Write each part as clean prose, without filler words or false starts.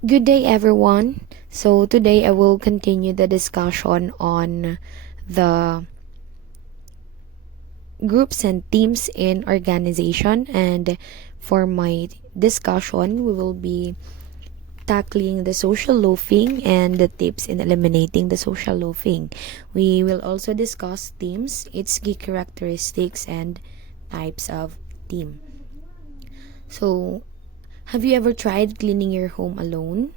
Good day, everyone. So, today I will continue the discussion on the groups and teams in organization. And for my discussion, we will be tackling the social loafing and the tips in eliminating the social loafing. We will also discuss teams, its key characteristics, and types of team. So, have you ever tried cleaning your home alone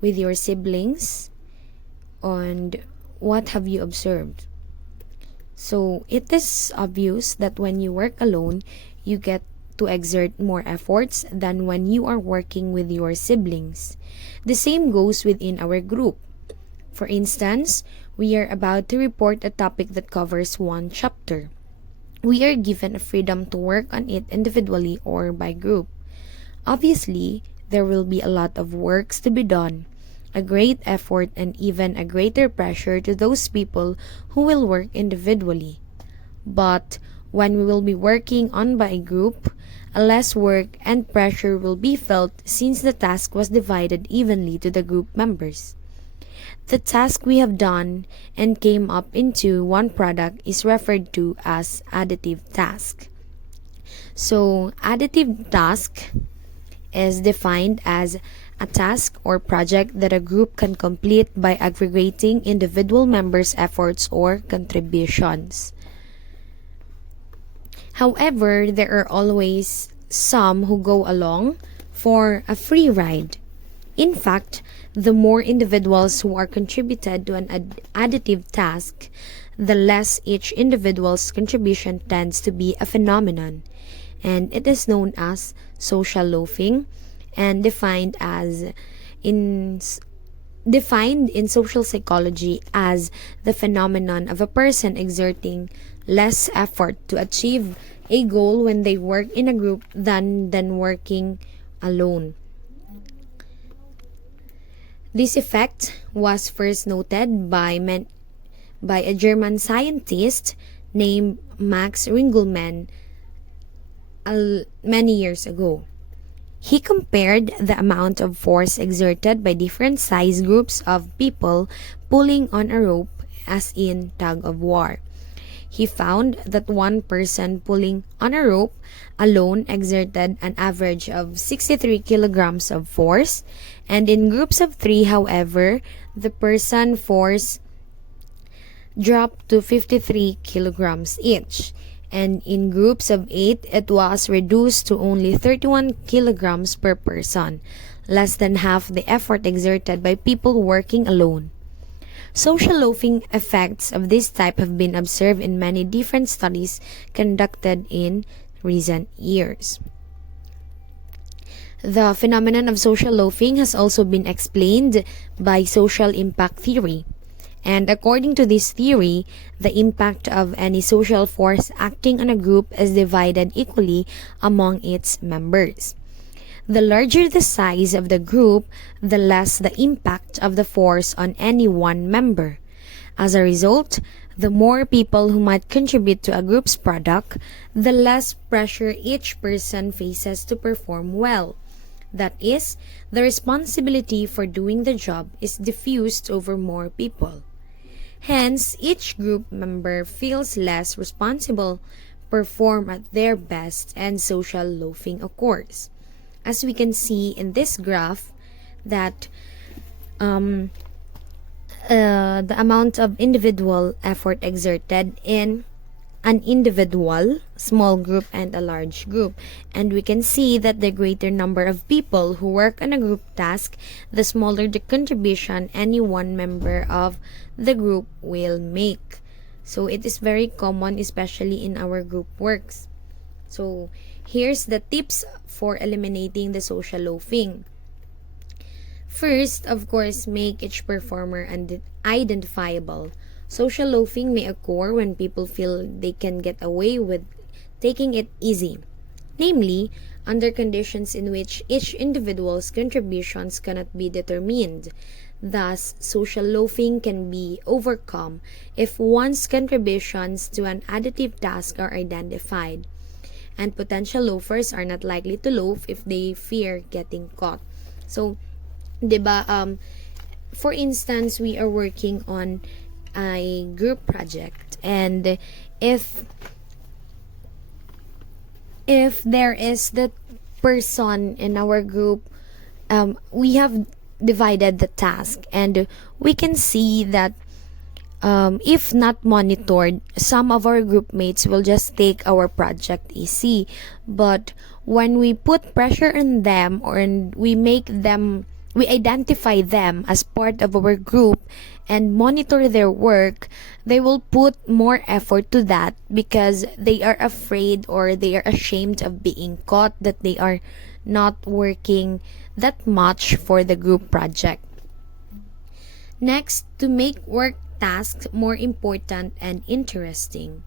with your siblings? And what have you observed? So it is obvious that when you work alone, you get to exert more efforts than when you are working with your siblings. The same goes within our group. For instance, we are about to report a topic that covers one chapter. We are given a freedom to work on it individually or by group. Obviously, there will be a lot of works to be done, a great effort, and even a greater pressure to those people who will work individually. But when we will be working on by a group, a less work and pressure will be felt since the task was divided evenly to the group members. The task we have done and came up into one product is referred to as additive task. So, additive task is defined as a task or project that a group can complete by aggregating individual members' efforts or contributions. However, there are always some who go along for a free ride. In fact, the more individuals who are contributed to an additive task, the less each individual's contribution tends to be a phenomenon, and it is known as social loafing and in defined in social psychology as the phenomenon of a person exerting less effort to achieve a goal when they work in a group than working alone. This effect was first noted by a German scientist named Max Ringelmann many years ago. He compared the amount of force exerted by different size groups of people pulling on a rope as in tug of war. He found that one person pulling on a rope alone exerted an average of 63 kilograms of force, and in groups of three, however, the person force dropped to 53 kilograms each, and in groups of 8 it was reduced to only 31 kilograms per person, less than half the effort exerted by people working alone. Social loafing effects of this type have been observed in many different studies conducted in recent years. The phenomenon of social loafing has also been explained by social impact theory. And according to this theory, the impact of any social force acting on a group is divided equally among its members. The larger the size of the group, the less the impact of the force on any one member. As a result, the more people who might contribute to a group's product, the less pressure each person faces to perform well. That is, the responsibility for doing the job is diffused over more people. Hence, each group member feels less responsible, perform at their best, and social loafing occurs. As we can see in this graph, that the amount of individual effort exerted in an individual, small group, and a large group. And we can see that the greater number of people who work on a group task, the smaller the contribution any one member of the group will make. So it is very common, especially in our group works. So here's the tips for eliminating the social loafing. First, of course, make each performer identifiable. Social loafing may occur when people feel they can get away with taking it easy, namely, under conditions in which each individual's contributions cannot be determined. Thus, social loafing can be overcome if one's contributions to an additive task are identified, and potential loafers are not likely to loaf if they fear getting caught. So, 'Di ba? For instance, we are working on a group project, and if if there is the person in our group, we have divided the task, and we can see that if not monitored, some of our group mates will just take our project easy. But when we put pressure on them, or we identify them as part of our group and monitor their work, they will put more effort to that because they are afraid, or they are ashamed of being caught that they are not working that much for the group project. Next, to make work tasks more important and interesting.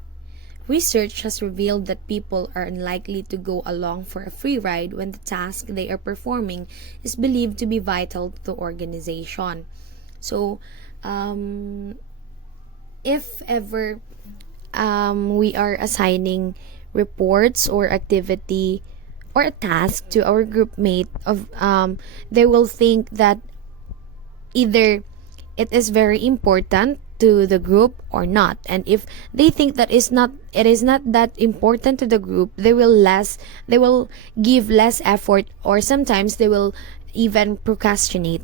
Research has revealed that people are unlikely to go along for a free ride when the task they are performing is believed to be vital to the organization. So, um, if ever we are assigning reports or activity or a task to our group mate, they will think that either it is very important to the group or not, and if they think that it is not that important to the group, they will give less effort, or sometimes they will even procrastinate.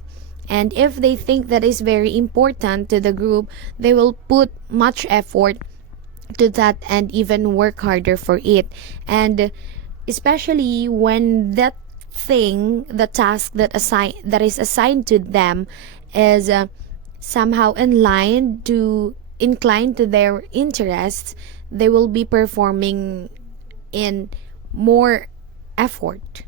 And if they think that is very important to the group, they will put much effort to that and even work harder for it. And especially when that thing, the task that is assigned to them is somehow inclined to their interests, they will be performing in more effort.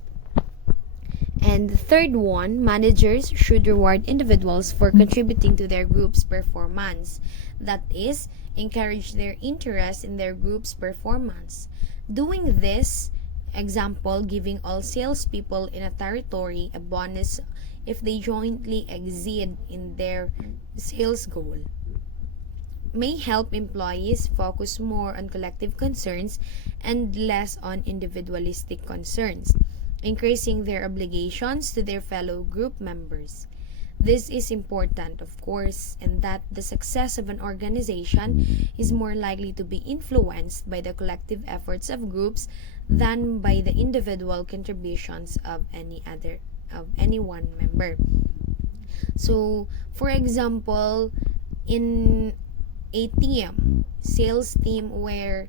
And the third one, managers should reward individuals for contributing to their group's performance. That is, encourage their interest in their group's performance. Doing this, example, giving all salespeople in a territory a bonus if they jointly exceed in their sales goal, may help employees focus more on collective concerns and less on individualistic concerns, increasing their obligations to their fellow group members. This is important, of course, and that the success of an organization is more likely to be influenced by the collective efforts of groups than by the individual contributions of any one member. So, for example, in a team, sales team, where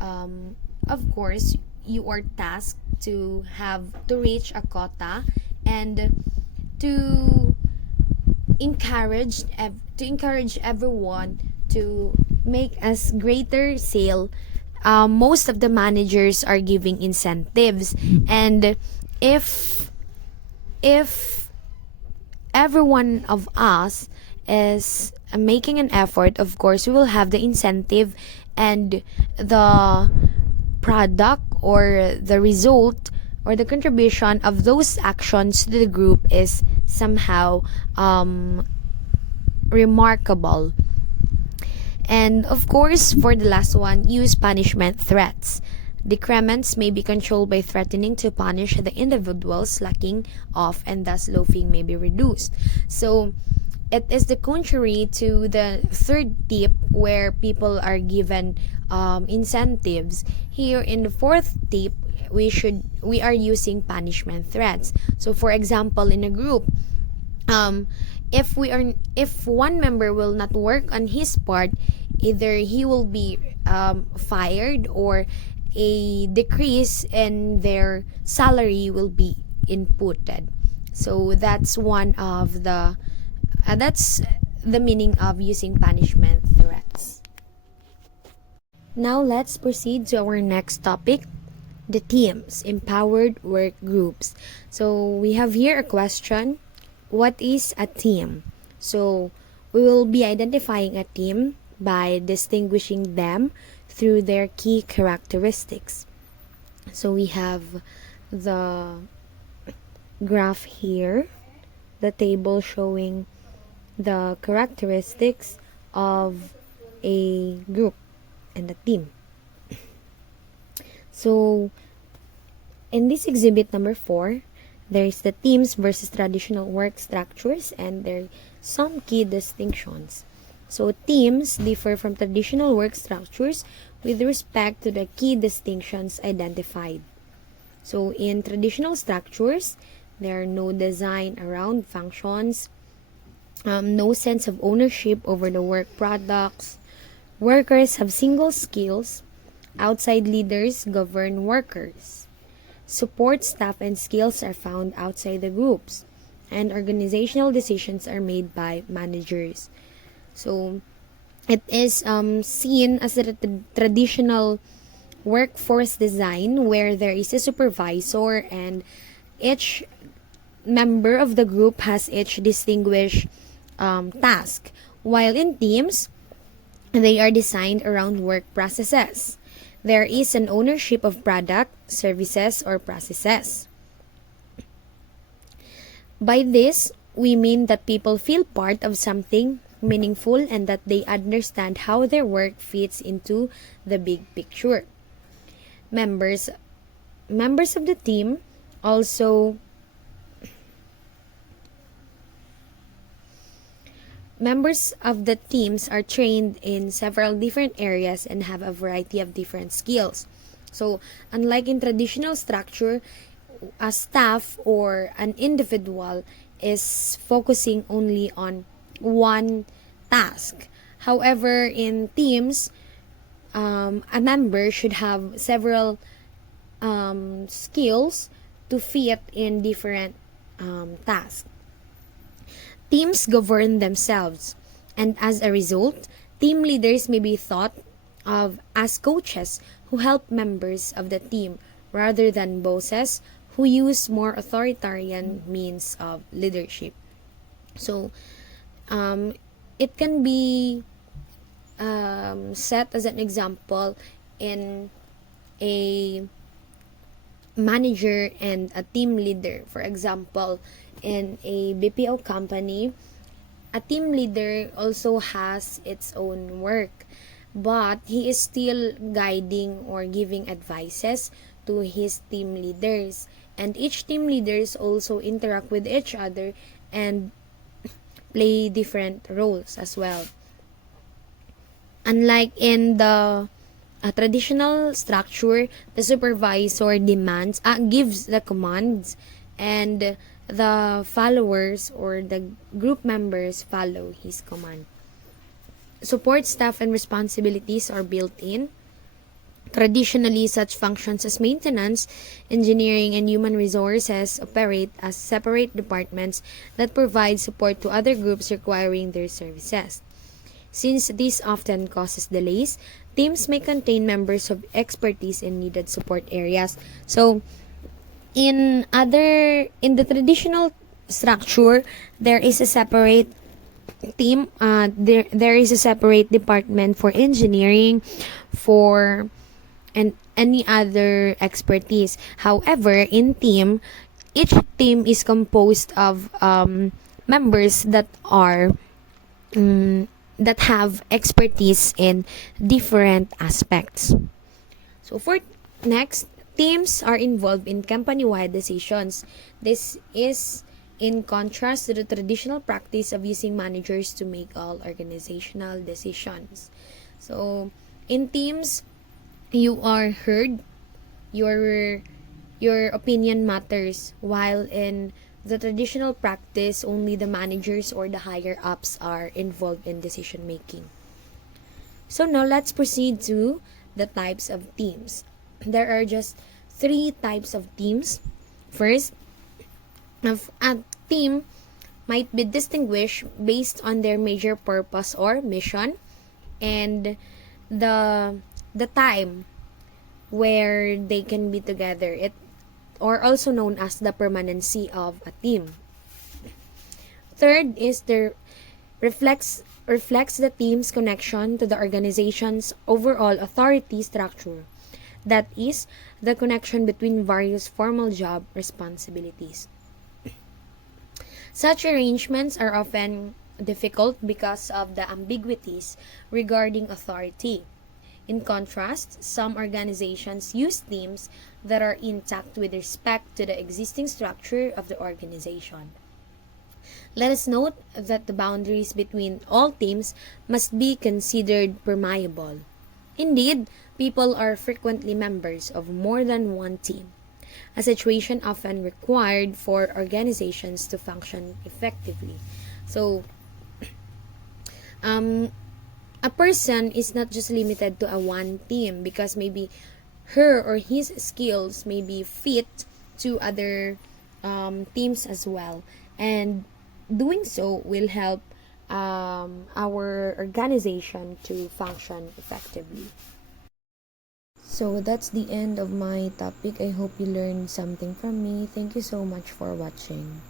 of course you are tasked to reach a quota and to encourage everyone to make as greater sale. Most of the managers are giving incentives, and if if every one of us is making an effort, of course we will have the incentive, and the product or the result or the contribution of those actions to the group is somehow remarkable. And of course, for the last one, use punishment threats. Decrements may be controlled by threatening to punish the individuals slacking off, and thus loafing may be reduced. So, it is the contrary to the third tip where people are given incentives. Here in the fourth tip, we are using punishment threats. So, for example, in a group, um, if one member will not work on his part, either he will be fired, or a decrease in their salary will be inputted. So that's the meaning of using punishment threats. Now let's proceed to our next topic, the teams, empowered work groups. So we have here a question: what is a team? So we will be identifying a team by distinguishing them through their key characteristics. So we have the graph here, the table showing the characteristics of a group and a team. So in this exhibit number 4, There is the teams versus traditional work structures, and there are some key distinctions. So teams differ from traditional work structures with respect to the key distinctions identified. So in traditional structures, there are no design around functions, no sense of ownership over the work products. Workers have single skills. Outside leaders govern workers. Support staff and skills are found outside the groups. And organizational decisions are made by managers. So it is seen as a traditional workforce design where there is a supervisor and each member of the group has each distinguished task. While in teams, they are designed around work processes. There is an ownership of product, services, or processes. By this, we mean that people feel part of something meaningful and that they understand how their work fits into the big picture. Members of the team also Members of the teams are trained in several different areas and have a variety of different skills. So, unlike in traditional structure, a staff or an individual is focusing only on one task. However, in teams, a member should have several skills to fit in different tasks. Teams govern themselves, and as a result, team leaders may be thought of as coaches who help members of the team rather than bosses who use more authoritarian means of leadership. So, it can be set as an example in a manager and a team leader. For example, in a BPO company, a team leader also has its own work, but he is still guiding or giving advices to his team leaders. And each team leaders also interact with each other and play different roles as well. Unlike in the traditional structure, the supervisor gives the commands, and the followers or the group members follow his command. Support staff and responsibilities are built in. Traditionally, such functions as maintenance, engineering, and human resources operate as separate departments that provide support to other groups requiring their services. Since this often causes delays, teams may contain members of expertise in needed support areas. So, in the traditional structure, there is a separate team. There is a separate department for engineering, for and any other expertise. However, in team, each team is composed of members that have expertise in different aspects. So for next, teams are involved in company-wide decisions. This is in contrast to the traditional practice of using managers to make all organizational decisions. So in teams, you are heard, your opinion matters, while in the traditional practice, only the managers or the higher ups are involved in decision making. So now let's proceed to the types of teams. There are just 3 types of teams. First, a team might be distinguished based on their major purpose or mission and the time where they can be together. It or also known as the permanency of a team. Third is the reflects the team's connection to the organization's overall authority structure. That is, the connection between various formal job responsibilities. Such arrangements are often difficult because of the ambiguities regarding authority. In contrast, some organizations use teams that are intact with respect to the existing structure of the organization. Let us note that the boundaries between all teams must be considered permeable. Indeed, people are frequently members of more than one team, a situation often required for organizations to function effectively. So, um, a person is not just limited to a one team because maybe her or his skills may be fit to other teams as well, and doing so will help our organization to function effectively. So that's the end of my topic. I hope you learned something from me. Thank you so much for watching.